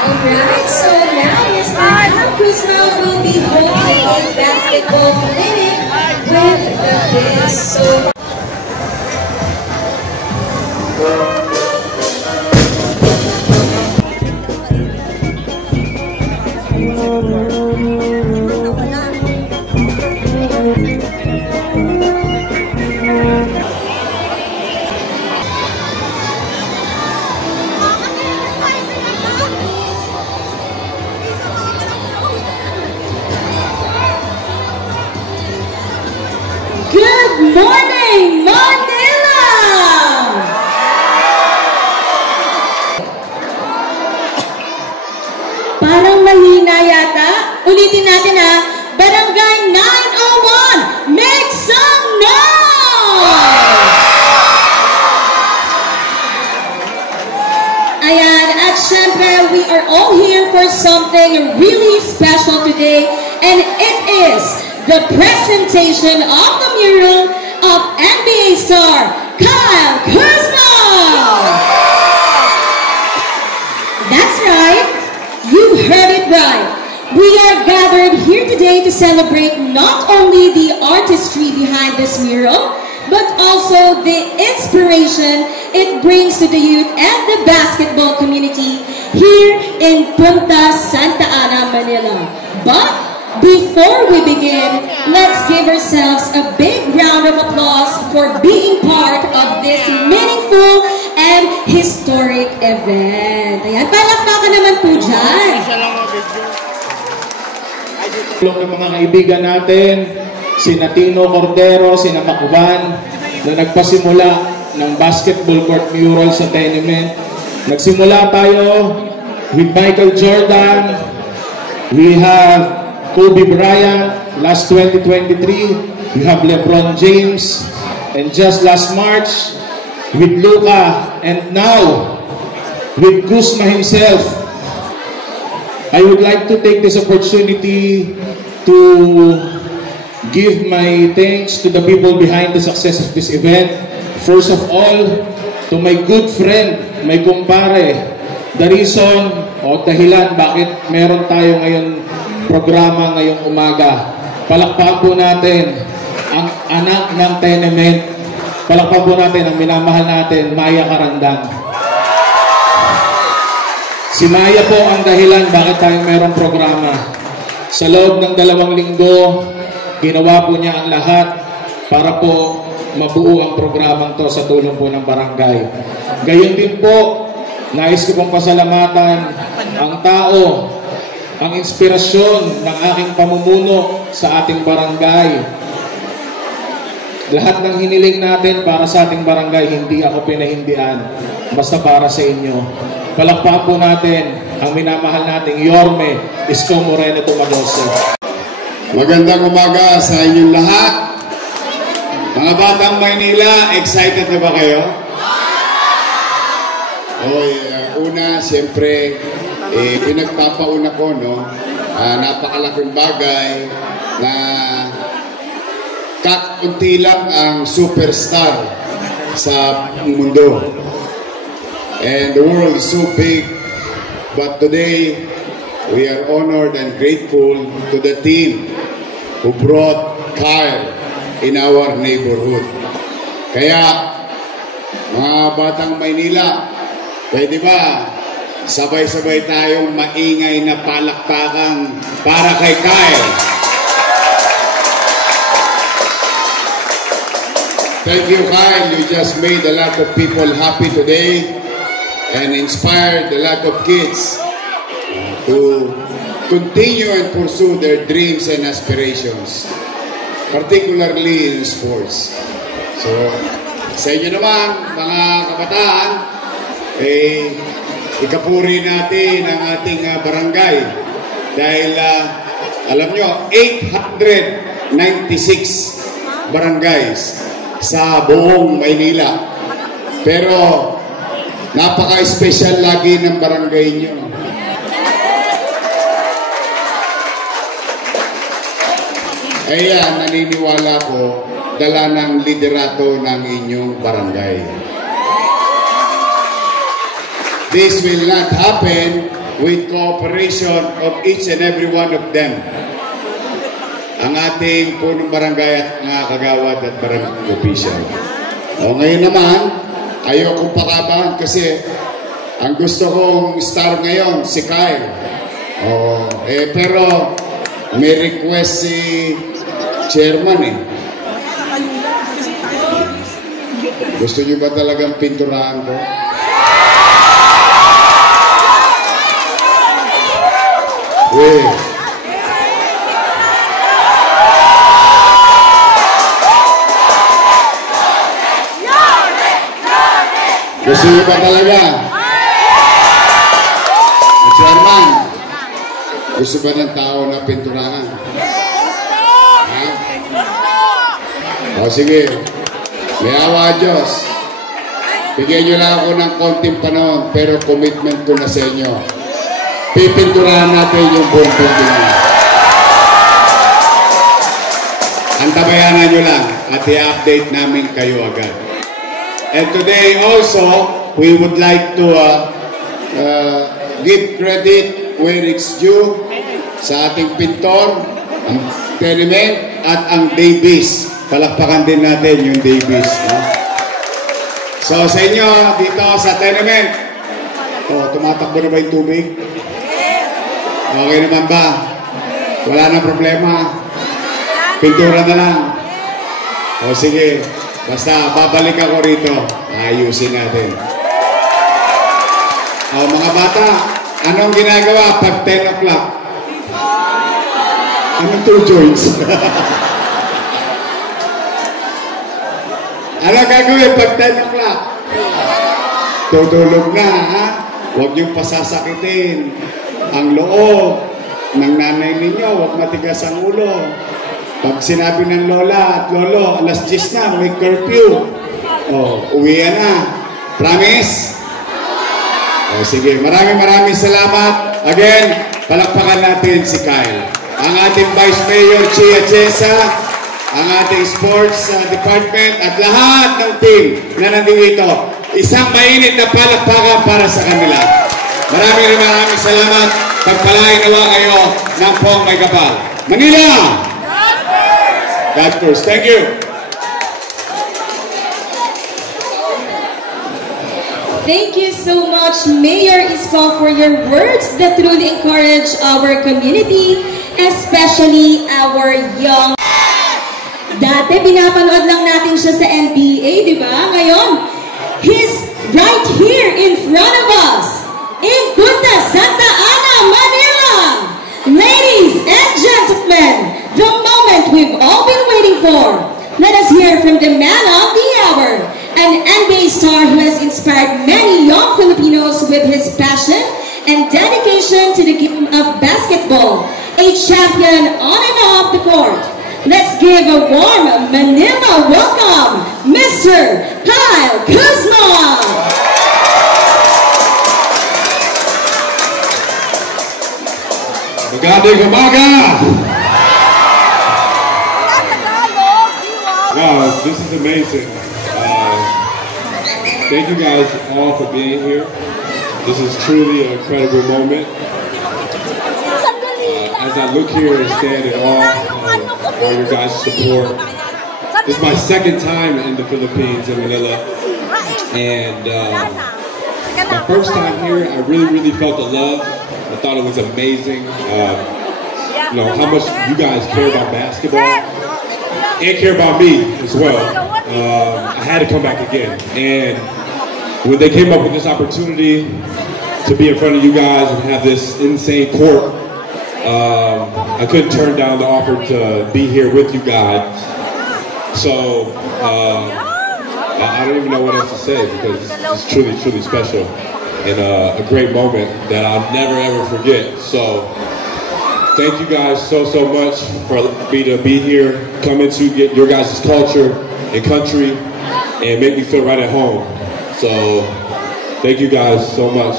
Alright, so now Mr. Tom Kuzma will be holding a basketball clinic with the kids. So good morning, Manila! Parang mahina yata. Ulitin natin ha. Barangay 901, make some noise! Ayan, at syempre, we are all here for something really special today, and it is the presentation of the mural of NBA star Kyle Kuzma! That's right, you heard it right. We are gathered here today to celebrate not only the artistry behind this mural, but also the inspiration it brings to the youth and the basketball community here in Punta Santa Ana, Manila. But before we begin, let's give ourselves a big round of applause for being part of this meaningful and historic event. Ayan, palakpakan naman po dyan. Tulong ng mga kaibigan natin, sina Tino Cordero, sina Makuban, na nagpasimula ng basketball court mural sa tenement. Nagsimula tayo with Michael Jordan. We have Kobe Bryant, last 2023. We have LeBron James. And just last March, with Luka. And now, with Kuzma himself. I would like to take this opportunity to give my thanks to the people behind the success of this event. First of all, to my good friend, my kumpare, the reason o dahilan bakit meron tayo ngayon programa ngayong umaga. Palakpakan po natin ang anak ng tenement. Palakpakan po natin ang minamahal natin, Maya Karandang. Si Maya po ang dahilan bakit tayo mayroong programa. Sa loob ng 2 linggo, ginawa po niya ang lahat para po mabuo ang programang to sa tulong po ng barangay. Gayon din po, nais ko pong pasalamatan ang tao, ang inspirasyon ng aking pamumuno sa ating barangay. Lahat ng hiniling natin para sa ating barangay, hindi ako pinahindian, basta para sa inyo. Palakpakan po natin ang minamahal nating Yorme Isko Moreno Tumagoso. Magandang umaga sa inyong lahat. Mga batang Maynila, excited na ba kayo? Una, siyempre, pinagpapauna ko, no? Napakalaking bagay na kakunti lang ang superstar sa mundo. And the world is so big, but today we are honored and grateful to the team who brought Kyle in our neighborhood. Kaya, mga batang Maynila, pwede ba sabay-sabay tayong maingay na palakpakan para kay Kyle? Thank you, Kyle. You just made a lot of people happy today and inspired a lot of kids to continue and pursue their dreams and aspirations, particularly in sports. So, sa inyo naman, mga kabataan, ikapuri natin ang ating barangay dahil alam nyo, 896 barangays sa buong Maynila. Pero napaka-special lagi ng barangay nyo. Ayan, naniniwala ko, dala ng liderato ng inyong barangay. This will not happen with cooperation of each and every one of them. Ang ating punong barangay at mga kagawad at barangay official. O ngayon naman, ayokong pakabahan kasi ang gusto kong star ngayon, si Kyle. Pero may request si chairman eh. Gusto nyo ba talagang pinturahan ko? Gusto nyo ba talaga? Chairman, gusto ba ng tao na pinturahan? O sige, may awa Diyos. Bigyan nyo lang ako ng konting panahon, pero commitment ko na sa inyo. Pipinturahan natin yung buong building. Antabayanan nyo lang at i-update namin kayo agad. And today also, we would like to give credit where it's due sa ating pintor, ang tenement at ang Davis. Palakpakan din natin yung Davis. No? So sa inyo, dito sa tenement, tumatakbo na ba yung tubig? Okay naman ba? Wala na problema? Pintura na lang. O sige, basta babalik ako rito. Ayusin natin. O mga bata, anong ginagawa pag 10 o'clock? Anong 2 joints? Ano gagawin pag 10 o'clock? Tutulog na, ha? Huwag niyong pasasakitin ang loob ng nanay ninyo. Huwag matigas ang ulo. Pag sinabi ng lola at lolo, alas 10 na, may curfew. Uwian na. Promise? Sige, maraming salamat. Again, palakpakan natin si Kyle. Ang ating Vice Mayor, Chia Chesa, ang ating sports department at lahat ng team na nandito. Isang mainit na palakpakan para sa kanila. Maraming salamat. Pagpalain nawa kayo ng Pong May Kapal. Manila! God first. Thank you. Thank you so much, Mayor Isko, for your words that truly encourage our community, especially our young. Dati, pinapanood lang natin siya sa NBA, di ba? Ngayon, he's right here in front of us, in Punta Santa Ana, Manila. Ladies and gentlemen, the moment we've all been waiting for. Let us hear from the man of the hour, an NBA star who has inspired many young Filipinos with his passion and dedication to the game of basketball, a champion on and off the court. Let's give a warm Manila welcome, Mr. Kyle Kuzma! Magandang umaga! Wow, this is amazing. Thank you guys all for being here. This is truly an incredible moment. As I look here and stand in awe of all your guys' support. This is my second time in the Philippines, in Manila. And my first time here, I really felt the love. I thought it was amazing. You know, how much you guys care about basketball and care about me as well. I had to come back again. And when they came up with this opportunity to be in front of you guys and have this insane court, I couldn't turn down the offer to be here with you guys. So I don't even know what else to say, because it's truly special and a great moment that I'll never ever forget. So thank you guys so much for me to be here, come into get your guys' culture and country, and make me feel right at home. So, thank you guys so much.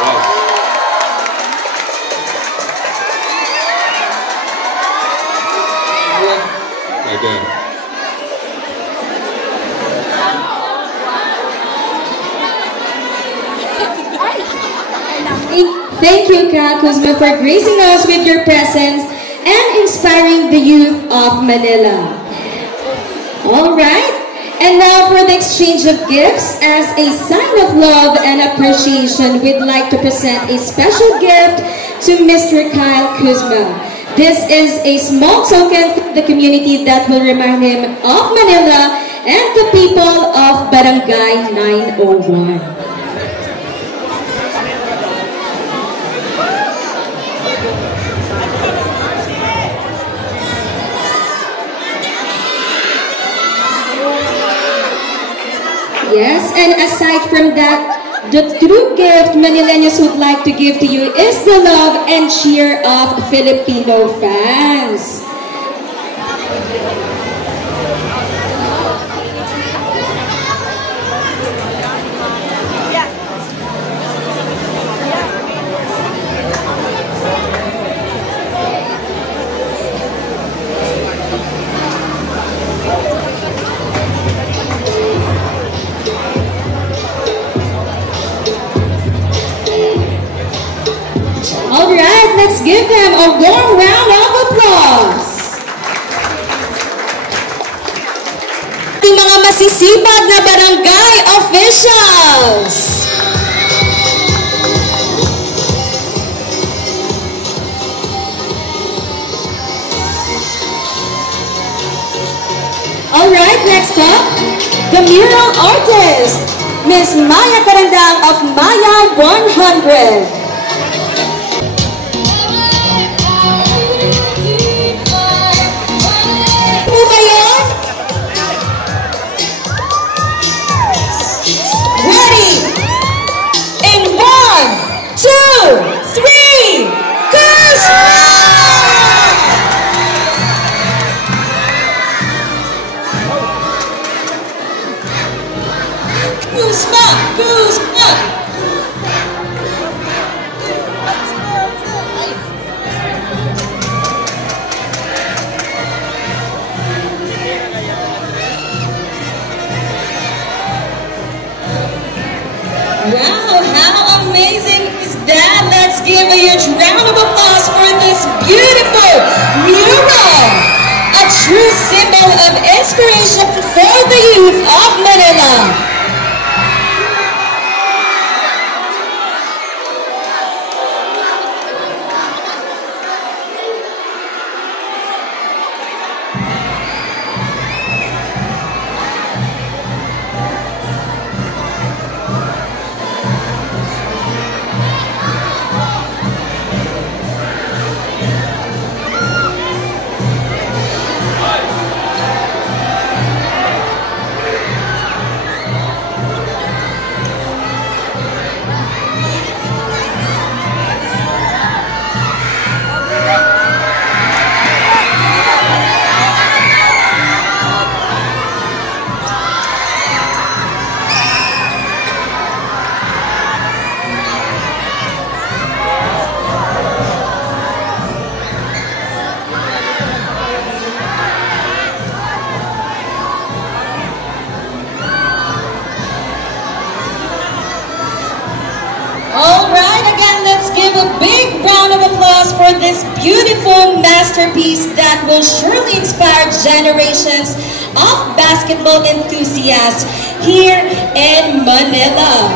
Yes. Again. Thank you, Ka Kuzma, for gracing us with your presence and inspiring the youth of Manila. Alright, and now for the exchange of gifts. As a sign of love and appreciation, we'd like to present a special gift to Mr. Kyle Kuzma. This is a small token for the community that will remind him of Manila and the people of Barangay 901. Yes, and aside from that, the true gift Manileños would like to give to you is the love and cheer of Filipino fans. Alright, let's give them a warm round of applause. Ating mga masisipag na barangay officials. Alright, next up, the mural artist, Miss Maya Carandang of Maya 100. Wow, how amazing is that? Let's give a huge round of applause for this beautiful mural. A true symbol of inspiration for the youth of Manila. A big round of applause for this beautiful masterpiece that will surely inspire generations of basketball enthusiasts here in Manila.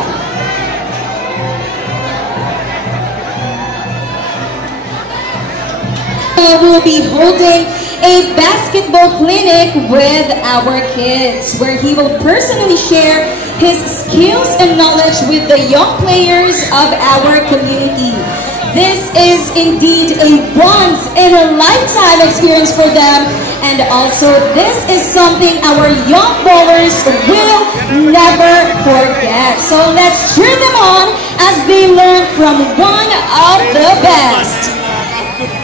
We'll be holding a basketball clinic with our kids, where he will personally share his skills and knowledge with the young players of our community. This is indeed a once-in-a-lifetime experience for them, and also this is something our young ballers will never forget. So let's cheer them on as they learn from one of the best.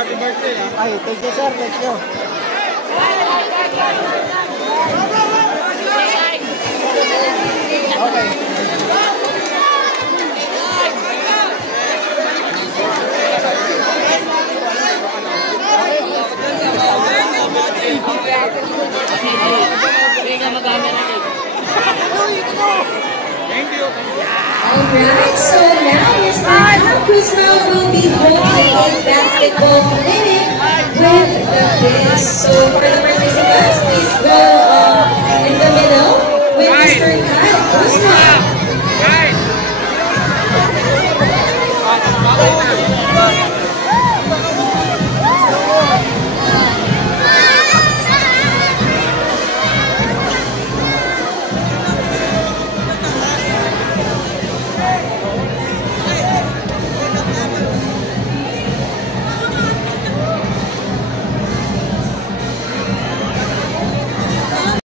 Happy birthday. Ay, thank you, sir. Thank you. Alright, so now Mr. Tom Kuzma will be holding a basketball clinic with the kids. So for the participants, please go in the middle with Mr. Kyle Kuzma.